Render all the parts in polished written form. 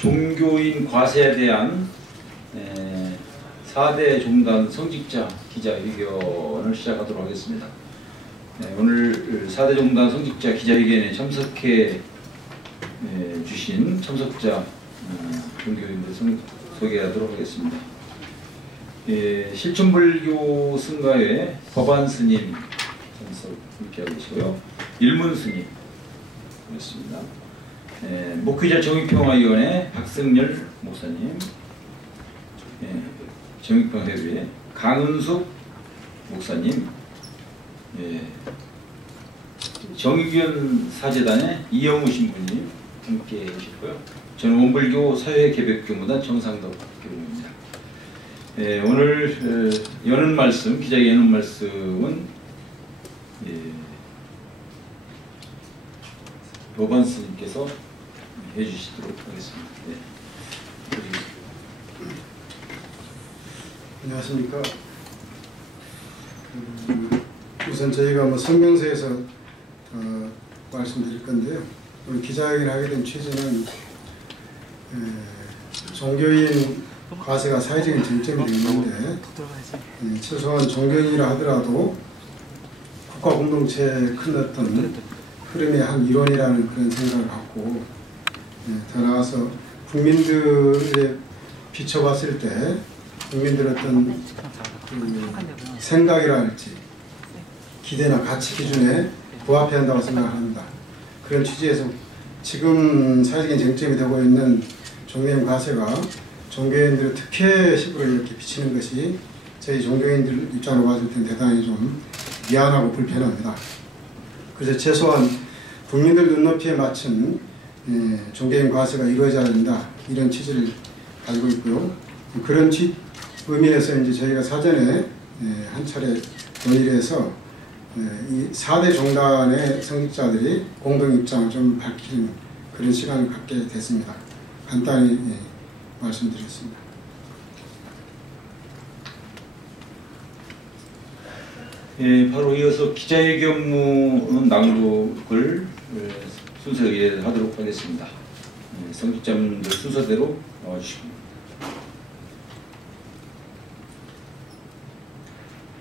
종교인 과세에 대한 4대 종단 성직자 기자회견을 시작하도록 하겠습니다. 오늘 4대 종단 성직자 기자회견에 참석해 주신 참석자 종교인들 소개하도록 하겠습니다. 실천불교 승가회 법안 스님 참석 함께하고 계시고요. 일문 스님 그렇습니다. 목회자 정의평화위원회 박승열 목사님, 정의평화회회 강은숙 목사님, 정의견 사재단의 이영우 신부님 함께 해주시고요. 저는 원불교 사회개벽교무단 정상덕 교무입니다. 오늘 여는 말씀, 기자의 여는 말씀은 법안 스님께서 해주시도록 하겠습니다. 안녕하십니까. 우선 저희가 성명서에서 말씀드릴 건데요. 오늘 기자회견을 하게 된 취지는 종교인 과세가 사회적인 쟁점이 있는데 최소한 종교인이라 하더라도 국가 공동체에 큰 어떤 흐름의 한 일원이라는 그런 생각을 갖고 더 나아가서 국민들에 비춰봤을 때 국민들의 어떤 생각이라 할지 기대나 가치 기준에 부합해야 한다고 생각합니다. 그런 취지에서 지금 사회적인 쟁점이 되고 있는 종교인 과세가 종교인들의 특혜식으로 이렇게 비치는 것이 저희 종교인들 입장으로 봤을 때 대단히 좀 미안하고 불편합니다. 그래서 최소한 국민들 눈높이에 맞춘 종교인 과세가 이루어져야 된다, 이런 취지를 가지고 있고요. 그런 의미에서 이제 저희가 사전에 한 차례 논의를 해서 이 4대 종단의 성직자들이 공동 입장을 좀 밝히는 그런 시간을 갖게 됐습니다. 간단히 말씀드렸습니다. 바로 이어서 기자회견문 낭독을 순서에 하도록 하겠습니다. 성직자분들 순서대로 나와주시고.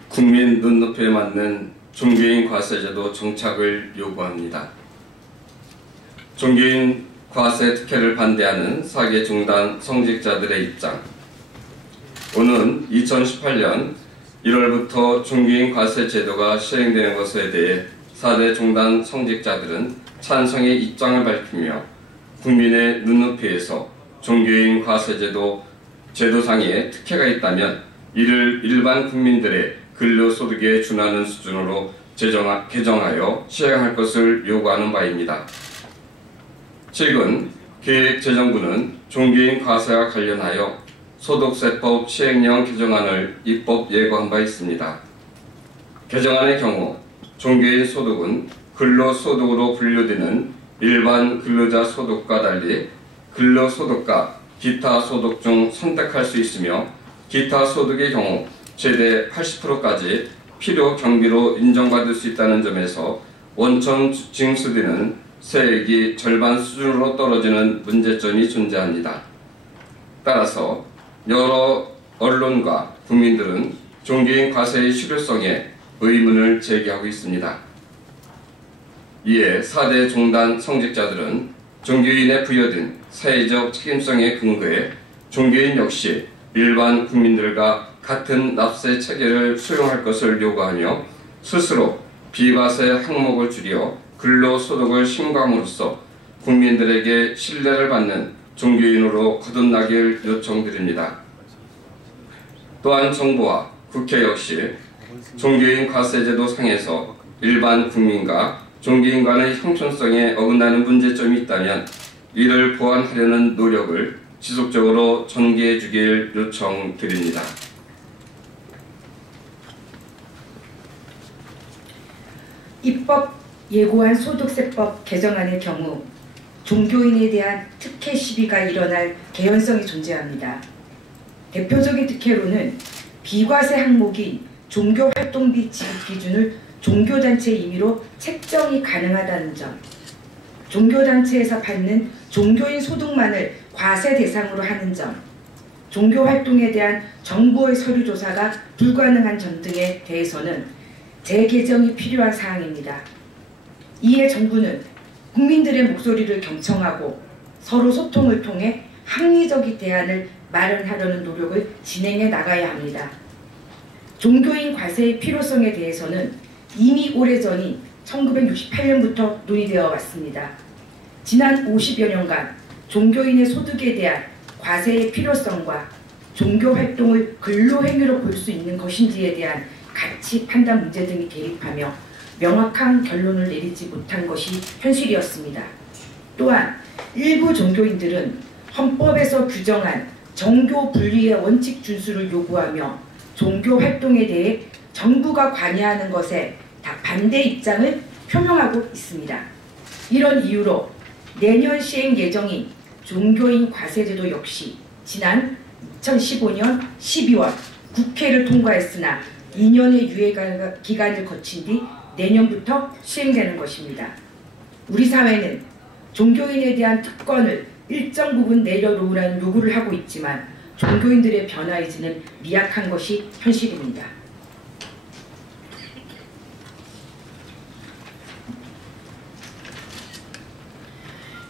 국민 눈높이에 맞는 종교인 과세제도 정착을 요구합니다. 종교인 과세 특혜를 반대하는 4개 종단 성직자들의 입장. 오는 2018년 1월부터 종교인 과세 제도가 시행되는 것에 대해 4대 종단 성직자들은 찬성의 입장을 밝히며 국민의 눈높이에서 종교인 과세 제도상에 특혜가 있다면 이를 일반 국민들의 근로소득에 준하는 수준으로 개정하여 시행할 것을 요구하는 바입니다. 최근 기획재정부는 종교인 과세와 관련하여 소득세법 시행령 개정안을 입법 예고한 바 있습니다. 개정안의 경우 종교인 소득은 근로소득으로 분류되는 일반 근로자 소득과 달리 근로소득과 기타 소득 중 선택할 수 있으며 기타 소득의 경우 최대 80%까지 필요 경비로 인정받을 수 있다는 점에서 원천 징수되는 세액이 절반 수준으로 떨어지는 문제점이 존재합니다. 따라서 여러 언론과 국민들은 종교인 과세의 실효성에 의문을 제기하고 있습니다. 이에 4대 종단 성직자들은 종교인에 부여된 사회적 책임성에 근거해 종교인 역시 일반 국민들과 같은 납세 체계를 수용할 것을 요구하며 스스로 비과세 항목을 줄여 근로소득을 신고함으로써 국민들에게 신뢰를 받는 종교인으로 거듭나길 요청드립니다. 또한 정부와 국회 역시 종교인 과세제도 상에서 일반 국민과 종교인 간의 형평성에 어긋나는 문제점이 있다면 이를 보완하려는 노력을 지속적으로 전개해 주길 요청드립니다. 입법 예고한 소득세법 개정안의 경우 종교인에 대한 특혜 시비가 일어날 개연성이 존재합니다. 대표적인 특혜로는 비과세 항목인 종교활동비 지급 기준을 종교단체 임의로 책정이 가능하다는 점, 종교단체에서 받는 종교인 소득만을 과세 대상으로 하는 점, 종교 활동에 대한 정부의 서류 조사가 불가능한 점 등에 대해서는 재개정이 필요한 사항입니다. 이에 정부는 국민들의 목소리를 경청하고 서로 소통을 통해 합리적인 대안을 마련하려는 노력을 진행해 나가야 합니다. 종교인 과세의 필요성에 대해서는 이미 오래전인 1968년부터 논의되어 왔습니다. 지난 50여 년간 종교인의 소득에 대한 과세의 필요성과 종교 활동을 근로행위로 볼 수 있는 것인지에 대한 가치 판단 문제 등이 대립하며 명확한 결론을 내리지 못한 것이 현실이었습니다. 또한 일부 종교인들은 헌법에서 규정한 정교 분리의 원칙 준수를 요구하며 종교 활동에 대해 정부가 관여하는 것에 다 반대 입장을 표명하고 있습니다. 이런 이유로 내년 시행 예정인 종교인 과세제도 역시 지난 2015년 12월 국회를 통과했으나 2년의 유예 기간을 거친 뒤 내년부터 시행되는 것입니다. 우리 사회는 종교인에 대한 특권을 일정 부분 내려놓으라는 요구를 하고 있지만 종교인들의 변화 의지는 미약한 것이 현실입니다.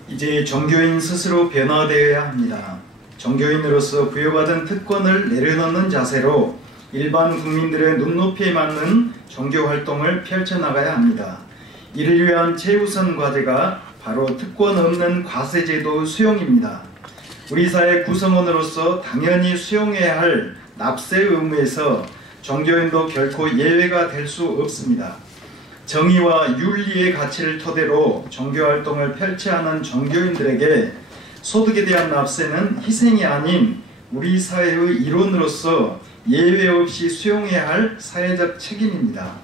이제 종교인 스스로 변화되어야 합니다. 종교인으로서 부여받은 특권을 내려놓는 자세로 일반 국민들의 눈높이에 맞는 종교 활동을 펼쳐나가야 합니다. 이를 위한 최우선 과제가 바로 특권 없는 과세제도 수용입니다. 우리 사회 구성원으로서 당연히 수용해야 할 납세 의무에서 종교인도 결코 예외가 될 수 없습니다. 정의와 윤리의 가치를 토대로 종교활동을 펼쳐하는 종교인들에게 소득에 대한 납세는 희생이 아닌 우리 사회의 일원으로서 예외 없이 수용해야 할 사회적 책임입니다.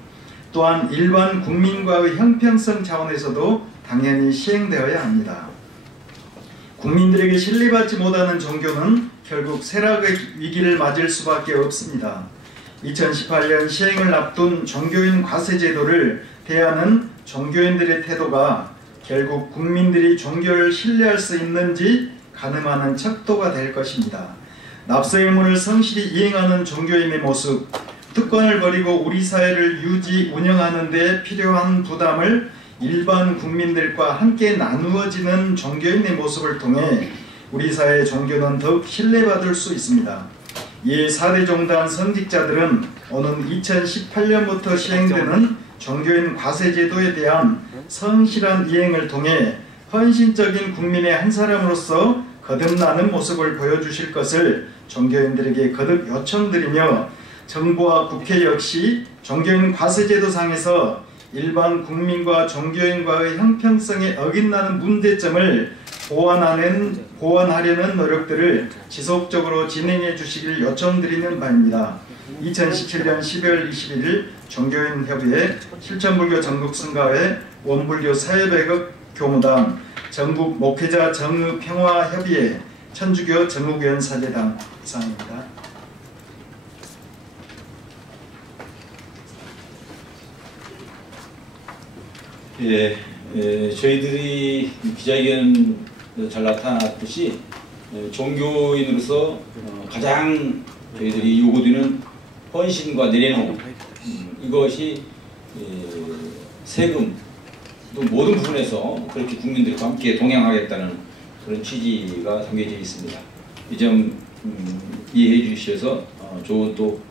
또한 일반 국민과의 형평성 차원에서도 당연히 시행되어야 합니다. 국민들에게 신뢰받지 못하는 종교는 결국 쇠락의 위기를 맞을 수밖에 없습니다. 2018년 시행을 앞둔 종교인 과세제도를 대하는 종교인들의 태도가 결국 국민들이 종교를 신뢰할 수 있는지 가늠하는 척도가 될 것입니다. 납세 의무를 성실히 이행하는 종교인의 모습, 특권을 버리고 우리 사회를 유지 운영하는 데 필요한 부담을 일반 국민들과 함께 나누어지는 종교인의 모습을 통해 우리 사회의 종교는 더욱 신뢰받을 수 있습니다. 이에 4대 종단 성직자들은 오는 2018년부터 시행되는 종교인 과세제도에 대한 성실한 이행을 통해 헌신적인 국민의 한 사람으로서 거듭나는 모습을 보여주실 것을 종교인들에게 거듭 요청드리며 정부와 국회 역시 종교인 과세제도상에서 일반 국민과 종교인과의 형평성에 어긋나는 문제점을 보완하려는 노력들을 지속적으로 진행해 주시길 요청드리는 바입니다. 2017년 12월 21일 종교인협의회 실천불교 전국성가회 원불교 사회배급 교무단 전국 목회자 정의평화협의회 천주교 전국위원 사제단 이상입니다. 저희들이 기자회견 잘 나타났듯이 종교인으로서 가장 저희들이 요구되는 헌신과 내려놓음, 이것이 세금 또 모든 부분에서 그렇게 국민들과 함께 동행하겠다는 그런 취지가 담겨져 있습니다. 이 점 이해해 주셔서 좋은 또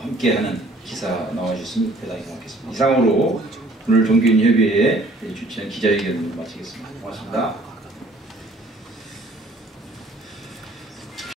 함께하는 기사 나와주셨으면 대단히 고맙겠습니다. 이상으로 오늘 종교인협의회에 주최한 기자회견을 마치겠습니다. 고맙습니다.